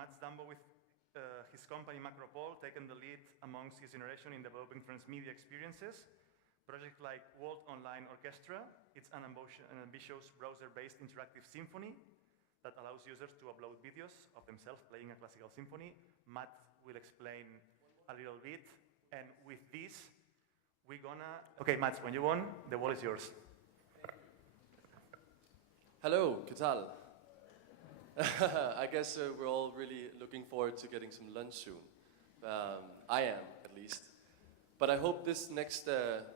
Mats Dambo with his company Macropol taken the lead amongst his generation in developing transmedia experiences. Projects like World Online Orchestra, it's an ambitious browser-based interactive symphony that allows users to upload videos of themselves playing a classical symphony. Matt will explain a little bit, and with this, we're gonna... Okay, Mats, when you want, the wall is yours. Hello, ¿qué tal? I guess we're all really looking forward to getting some lunch soon. I am, at least. But I hope this next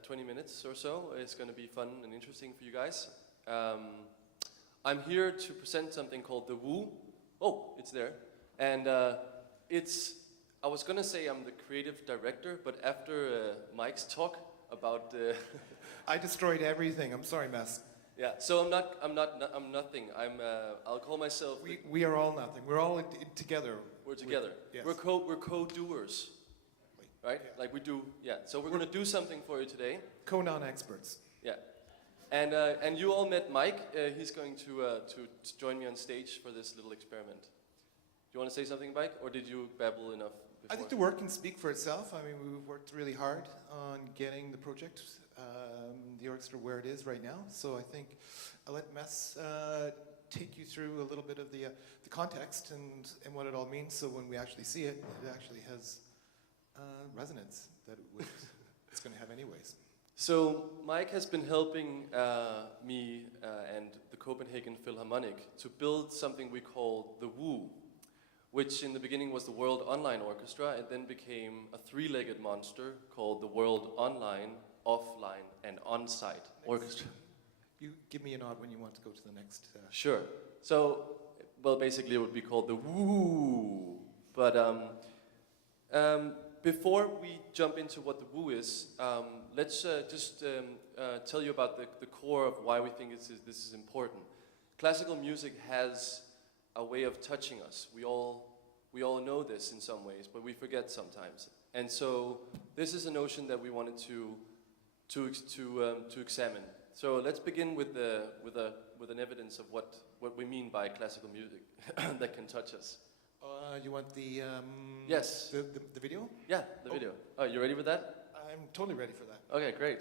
20 minutes or so is going to be fun and interesting for you guys. I'm here to present something called the Woo. Oh, it's there. And I was going to say I'm the creative director, but after Mike's talk about the... I destroyed everything. I'm sorry, Mess. Yeah, so I'm nothing. I'll call myself... We are all nothing. We're all together. We're together. Yes. We're co-doers. Right? Yeah. Like we do, yeah. So we're going to do something for you today. Co-non-experts. Yeah. And you all met Mike. He's going to join me on stage for this little experiment. Do you want to say something, Mike? Or did you babble enough before? I think the work can speak for itself. I mean, we've worked really hard on getting the project, the orchestra where it is right now. So I think I'll let Mess take you through a little bit of the context and what it all means. So when we actually see it, it actually has resonance that it's going to have anyways. So Mike has been helping me and the Copenhagen Philharmonic to build something we call the Woo, which in the beginning was the World Online Orchestra. It then became a three-legged monster called the World Online, Offline, and Onsite Orchestra. You give me a nod when you want to go to the next. Sure. So, well, basically it would be called the Woo. But before we jump into what the Woo is, let's just tell you about the core of why we think this is important. Classical music has a way of touching us. We all know this in some ways, but we forget sometimes. And so this is a notion that we wanted to examine. So let's begin with an evidence of what we mean by classical music that can touch us. You want the yes, the video? Yeah, the video. Oh, you ready with that? I'm totally ready for that. Okay, great.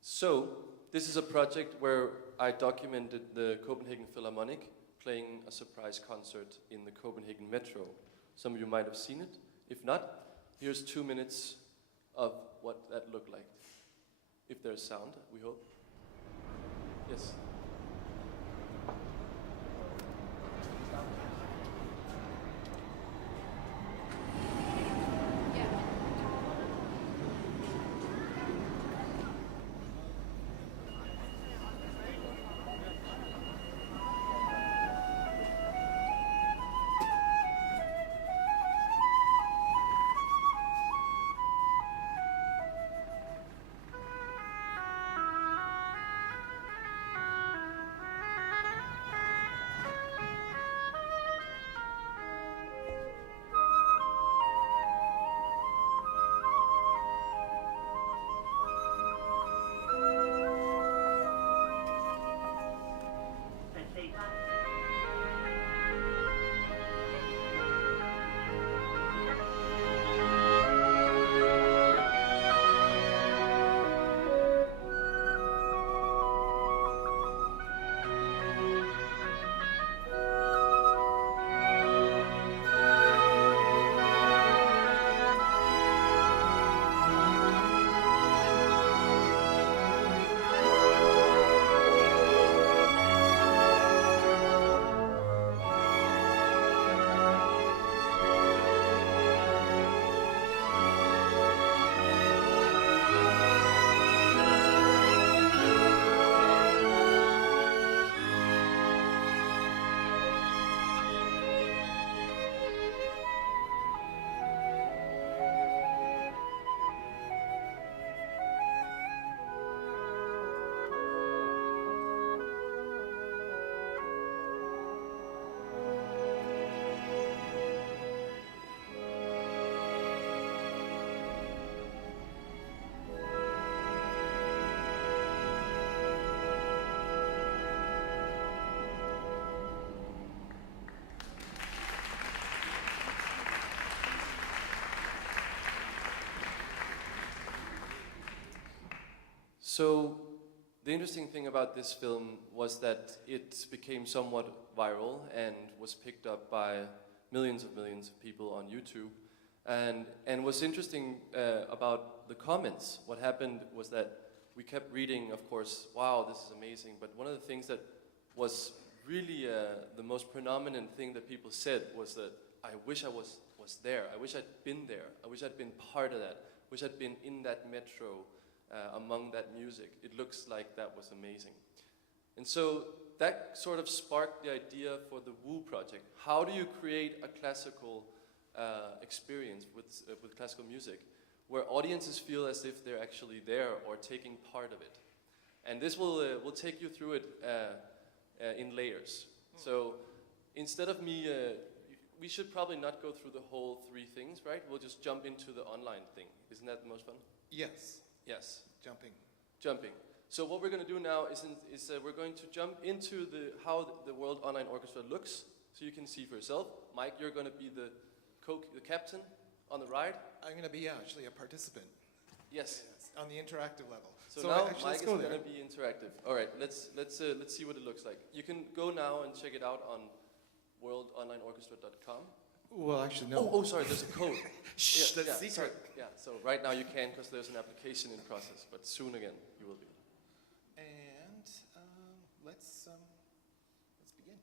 So this is a project where I documented the Copenhagen Philharmonic playing a surprise concert in the Copenhagen Metro. Some of you might have seen it. If not, here's 2 minutes of what that looked like. If there's sound, we hope. Yes. So the interesting thing about this film was that it became somewhat viral and was picked up by millions of people on YouTube. And what's interesting about the comments, what happened was that we kept reading, of course, wow, this is amazing. But one of the things that was really the most predominant thing that people said was that I wish I was there. I wish I'd been there. I wish I'd been part of that. I wish I'd been in that metro among that music. It looks like that was amazing. And so that sort of sparked the idea for the Woo project. How do you create a classical experience with classical music where audiences feel as if they're actually there or taking part of it? And this will take you through it in layers. So instead of me, we should probably not go through the whole 3 things, right? We'll just jump into the online thing. Isn't that the most fun? Yes. Yes. Jumping. So what we're going to do now is we're going to jump into how the World Online Orchestra looks, so you can see for yourself. Mike, you're going to be the captain on the ride. I'm going to be actually a participant. Yes. On the interactive level. So now Mike is going to be interactive. All right, let's see what it looks like. You can go now and check it out on worldonlineorchestra.com. Well, actually, no. Oh, sorry, there's a code. Shh, that's secret. Sorry. Yeah, so right now you can because there's an application in process, but soon again you will be. And let's begin.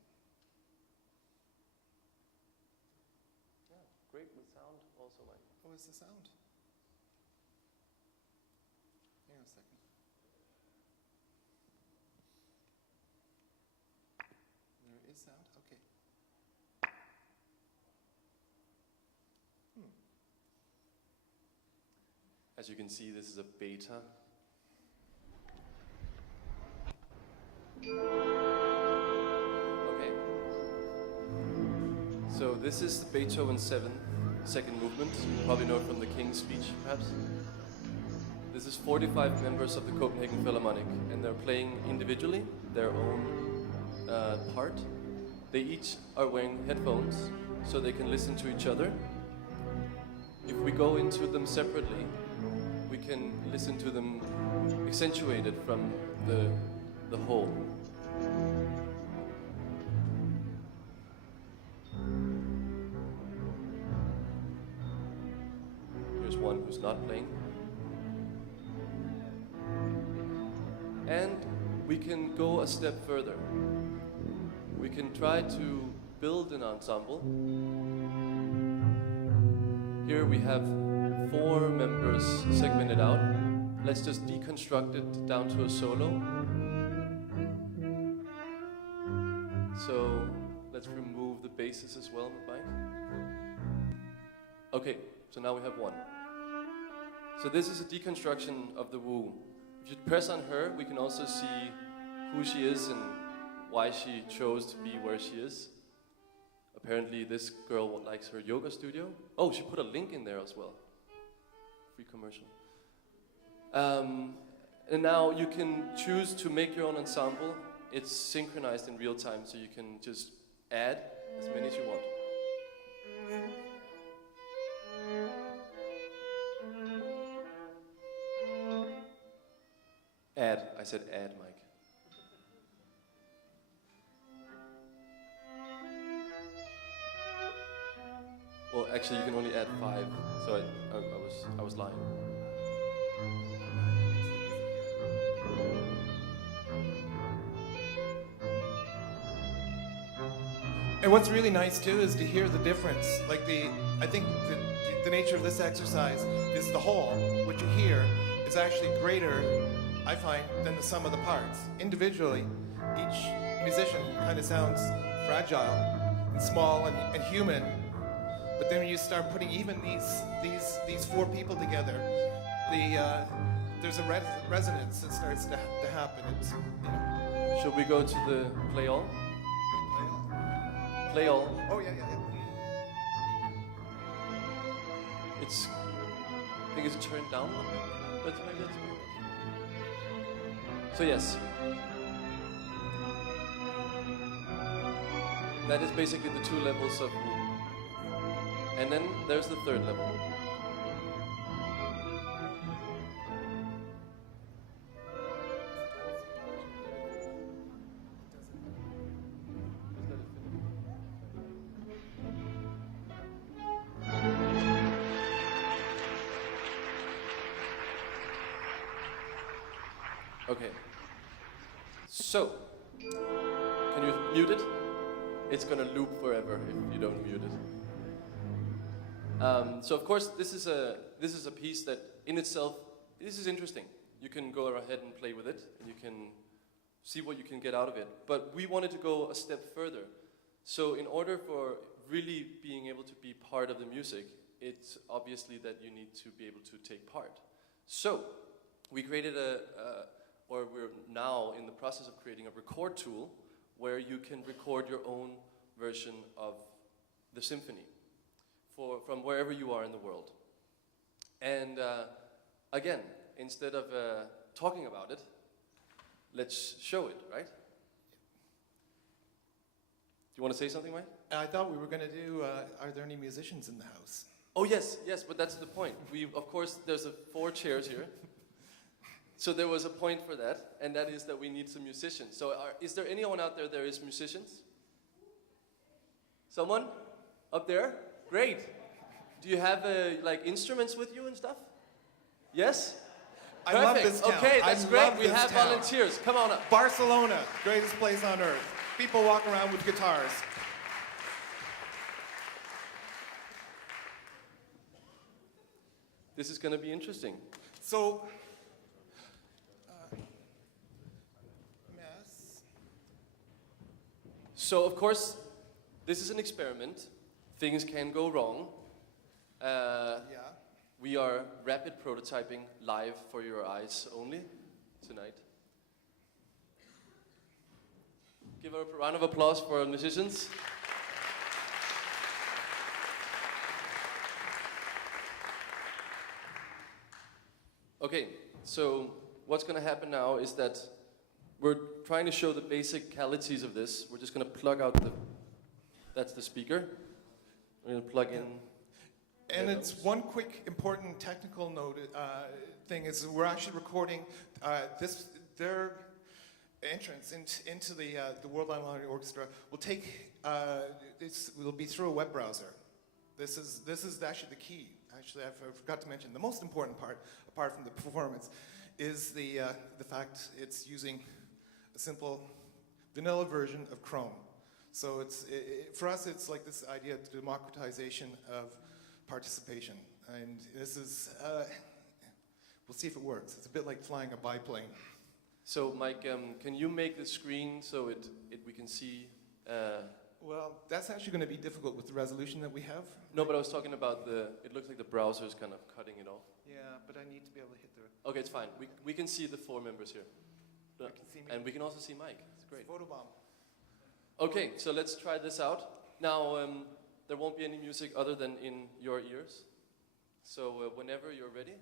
Yeah, great with sound also, Mike. What is the sound? Hang on a second. There is sound? Okay. As you can see, this is a beta. Okay. So this is the Beethoven 7 second movement. You probably know it from the King's speech, perhaps. This is 45 members of the Copenhagen Philharmonic, and they're playing individually their own part. They each are wearing headphones, so they can listen to each other. If we go into them separately, we can listen to them accentuated from the whole. Here's one who's not playing. And we can go a step further. We can try to build an ensemble. Here we have 4 members segmented out. Let's just deconstruct it down to a solo. So let's remove the basses as well, Mike. Okay, so now we have 1. So this is a deconstruction of the Woo. If you press on her, we can also see who she is and why she chose to be where she is. Apparently this girl likes her yoga studio. Oh, she put a link in there as well. Free commercial. And now you can choose to make your own ensemble. It's synchronized in real time, so you can just add as many as you want. Add. I said add, Mike. Well, actually, you can only add 5, so I was lying. And what's really nice too is to hear the difference. Like I think the nature of this exercise is the whole. What you hear is actually greater, I find, than the sum of the parts. Individually, each musician kind of sounds fragile and small and human. But then when you start putting even these 4 people together, there's a resonance that starts to happen. It's, you know. Should we go to the play all? Play all. Oh yeah. I think it's turned down a little bit. But maybe that's good. So yes. That is basically the 2 levels of Woo. And then there's the 3rd level. Okay. So, can you mute it? It's gonna loop forever if you don't mute it. So of course, this is a piece that in itself, this is interesting. You can go ahead and play with it, and you can see what you can get out of it. But we wanted to go a step further. So in order for really being able to be part of the music, it's obviously that you need to be able to take part. So we created or we're now in the process of creating a record tool where you can record your own version of the symphony from wherever you are in the world. And again, instead of talking about it, let's show it, right? Do you want to say something, Mike? I thought we were going to do, are there any musicians in the house? Oh yes, but that's the point. Of course, there's 4 chairs here. So there was a point for that, and that is that we need some musicians. So is there anyone out there that is musicians? Someone? Up there? Great. Do you have like instruments with you and stuff? Yes? I love this town. Okay, that's great. We have town. volunteers. Come on up. Barcelona, greatest place on earth. People walk around with guitars. This is going to be interesting. So, Mess. So, of course, this is an experiment. Things can go wrong. Yeah. We are rapid prototyping live for your eyes only tonight. Give a round of applause for our musicians. Okay, so what's going to happen now is that we're trying to show the basicalities of this. We're just going to plug out that's the speaker. We're going to plug in. And it's one quick important technical note thing is we're actually recording their entrance into the World Online Orchestra will take will be through a web browser. This is actually the key. Actually, I forgot to mention the most important part, apart from the performance, is the fact it's using a simple vanilla version of Chrome. So for us, it's like this idea of democratization of participation, and this is we'll see if it works. It's a bit like flying a biplane. So Mike, can you make the screen so we can see? Well, that's actually going to be difficult with the resolution that we have. No, but I was talking about it looks like the browser is kind of cutting it off. Yeah, but I need to be able to hit the. Okay, it's fine. We can see the 4 members here. You can see me. And we can also see Mike. It's great. Photobomb. Okay, so let's try this out. Now, there won't be any music other than in your ears. So whenever you're ready.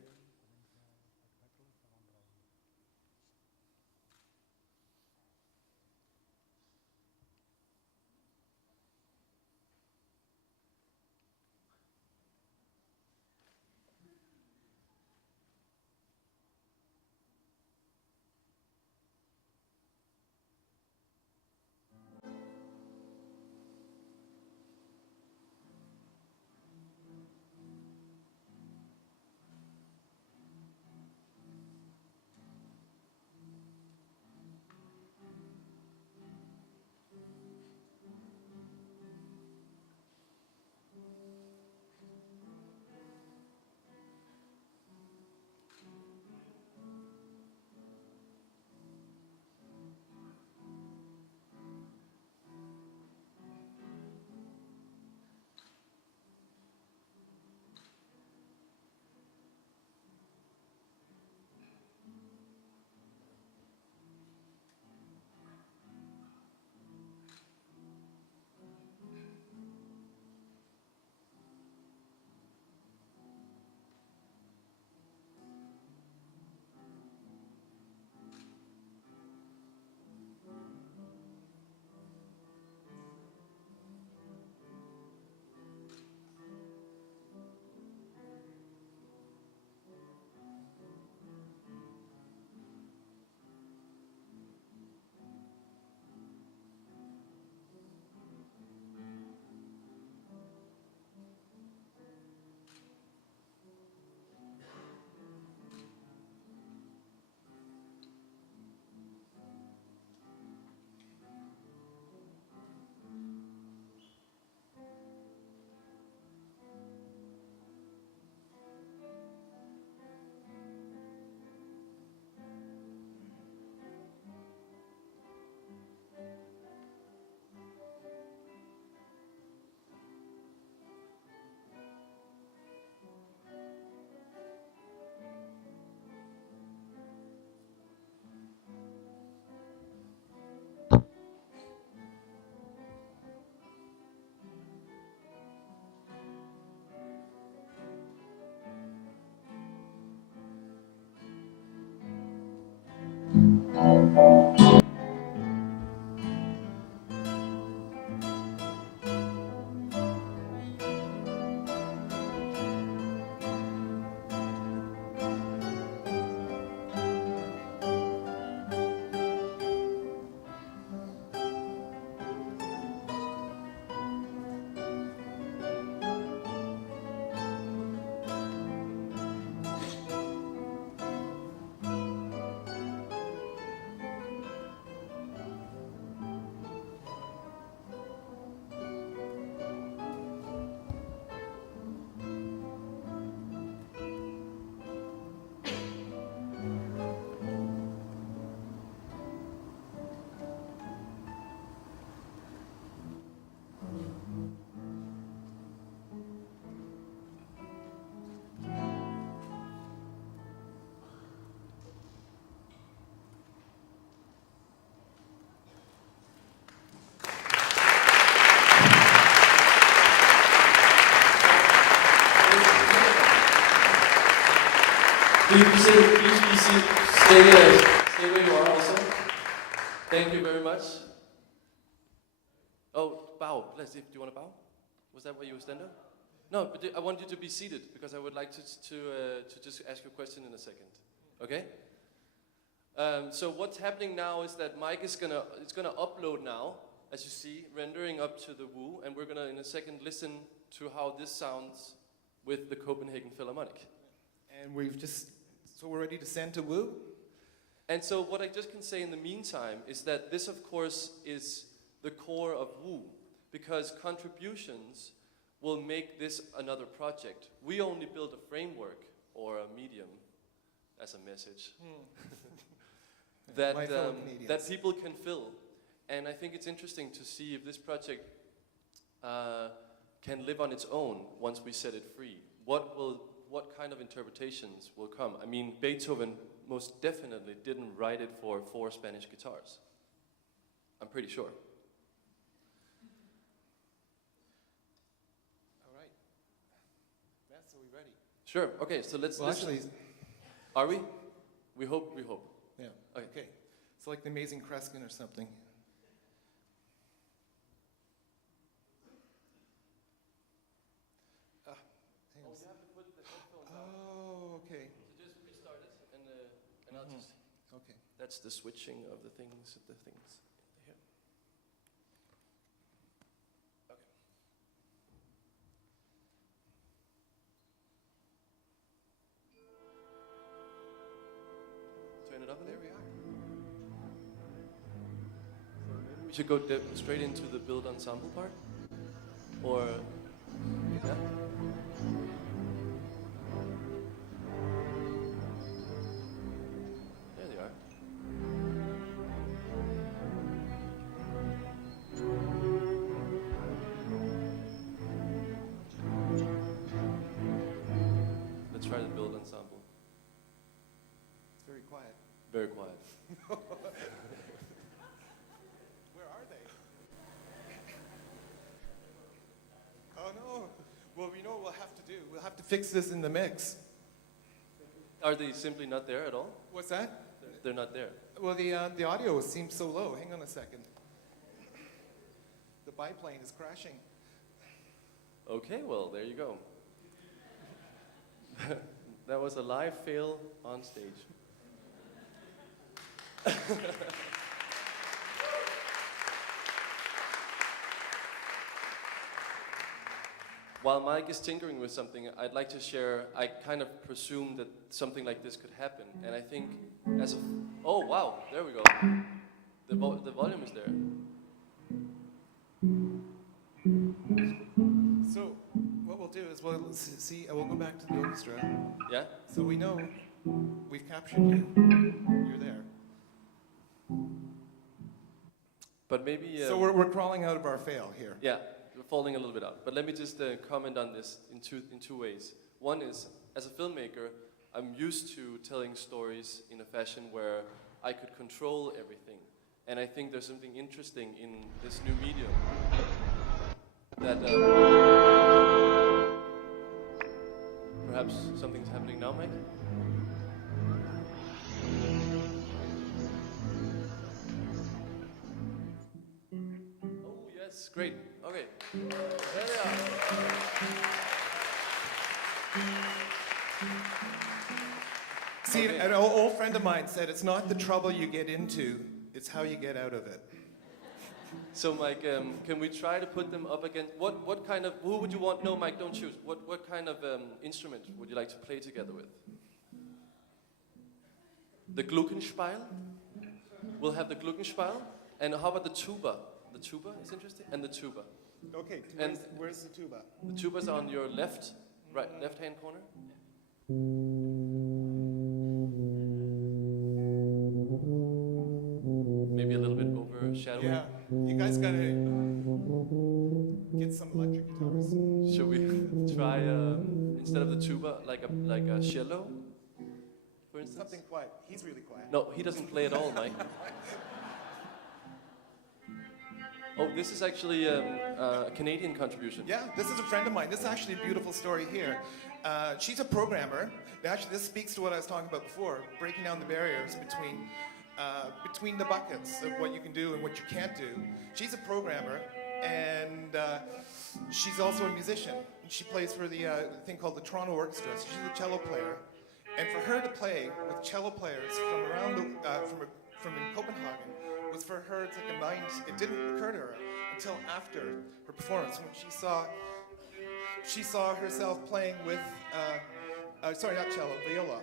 please be seated. Stay where you are also. Thank you very much. Oh, bow. Let's see. Do you want to bow? Was that where you were standing? No, but I want you to be seated because I would like to just ask you a question in a second. Okay? So what's happening now is that Mike is gonna upload now, as you see, rendering up to the Woo, and we're gonna in a second listen to how this sounds with the Copenhagen Philharmonic. And so we're ready to send to Woo? And so what I just can say in the meantime is that this, of course, is the core of Woo, because contributions will make this another project. We only build a framework or a medium as a message that people can fill. And I think it's interesting to see if this project can live on its own once we set it free. What kind of interpretations will come? I mean, Beethoven most definitely didn't write it for 4 Spanish guitars. I'm pretty sure. All right. Matt, are we ready? Sure. Okay, so let's listen. Actually, are we? We hope. Yeah. Okay. It's like the Amazing Kreskin or something. You have to put the headphones on. Oh, okay. So just restart it, and I'll just. Okay. That's the switching of the things. Here. Okay. Turn it up. There we are. We should go straight into the build ensemble part, or yeah. There they are. Let's try the build ensemble. It's very quiet. Very quiet. Where are they? Oh no. Well, we know what we'll have to do. We'll have to fix this in the mix. Are they simply not there at all? What's that? They're not there. Well, the audio seems so low. Hang on a second. The biplane is crashing. Okay, well, there you go. That was a live fail on stage. While Mike is tinkering with something, I'd like to share, I kind of presumed that something like this could happen. And I think oh wow, there we go. The volume is there. So, what we'll do is we'll go back to the orchestra. Yeah? So we know we've captured you. You're there. But maybe... so we're crawling out of our fail here. Yeah, we're falling a little bit out. But let me just comment on this in two ways. One is, as a filmmaker, I'm used to telling stories in a fashion where I could control everything. And I think there's something interesting in this new medium that perhaps something's happening now, Mike? Oh, yes, great. Okay. There they are. See, Okay. an old friend of mine said it's not the trouble you get into, it's how you get out of it. So, Mike, can we try to put them up against what kind of? Who would you want? No, Mike, don't choose. What kind of instrument would you like to play together with? The Glockenspiel. We'll have the Glockenspiel, and how about the tuba? The tuba is interesting, and the tuba. Okay, And- where's the tuba? The tuba's on your left hand corner. Maybe a little bit overshadowing. Yeah, you guys gotta get some electric guitars. Should we try instead of the tuba, like a cello, for instance? Something quiet. He's really quiet. No, he doesn't play at all, Mike. Oh, this is actually a Canadian contribution. Yeah, this is a friend of mine. This is actually a beautiful story here. She's a programmer. Actually, this speaks to what I was talking about before, breaking down the barriers between the buckets of what you can do and what you can't do. She's a programmer, and she's also a musician. She plays for the thing called the Toronto Orchestra. So she's a cello player. And for her to play with cello players from around from in Copenhagen was for her, it's like a mind, it didn't occur to her until after her performance when she saw herself playing with, sorry, not cello, viola,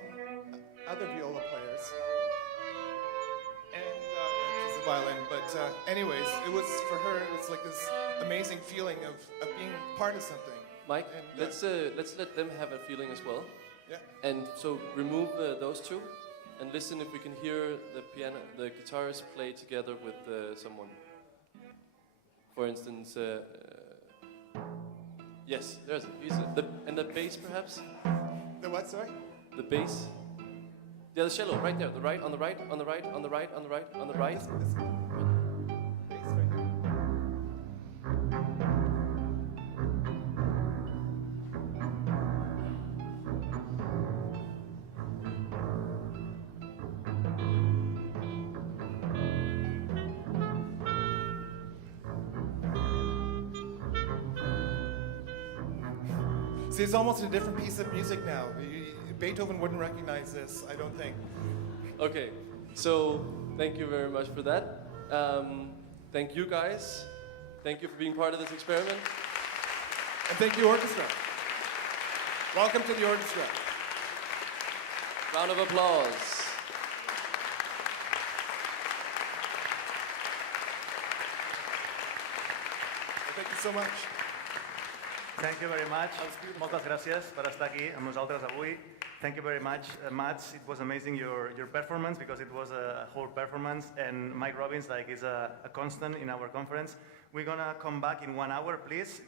other viola players. And she's a violin, but anyways, it was for her, it was like this amazing feeling of being part of something. Mike, And, let's let them have a feeling as well. Yeah. And so remove those two, and listen if we can hear the guitarist play together with someone. For instance, yes, there's and the bass perhaps. The what? Sorry. The bass. Yeah, the cello right there. The right on the right on the right on the right on the right on the right. This bass right here. See, it's almost a different piece of music now. Beethoven wouldn't recognize this, I don't think. Okay, so thank you very much for that. Thank you guys. Thank you for being part of this experiment. And thank you, Orchestra. Welcome to the Orchestra. Round of applause. Thank you so much. Thank you very much. Moltes gràcies per estar aquí amb nosaltres avui. Thank you very much, Mats. It was amazing your performance because it was a whole performance, and Mike Robbins is a constant in our conference. We're gonna come back in 1 hour, please.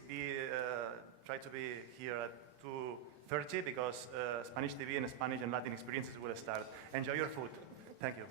Try to be here at 2:30 because Spanish TV and Spanish and Latin experiences will start. Enjoy your food. Thank you.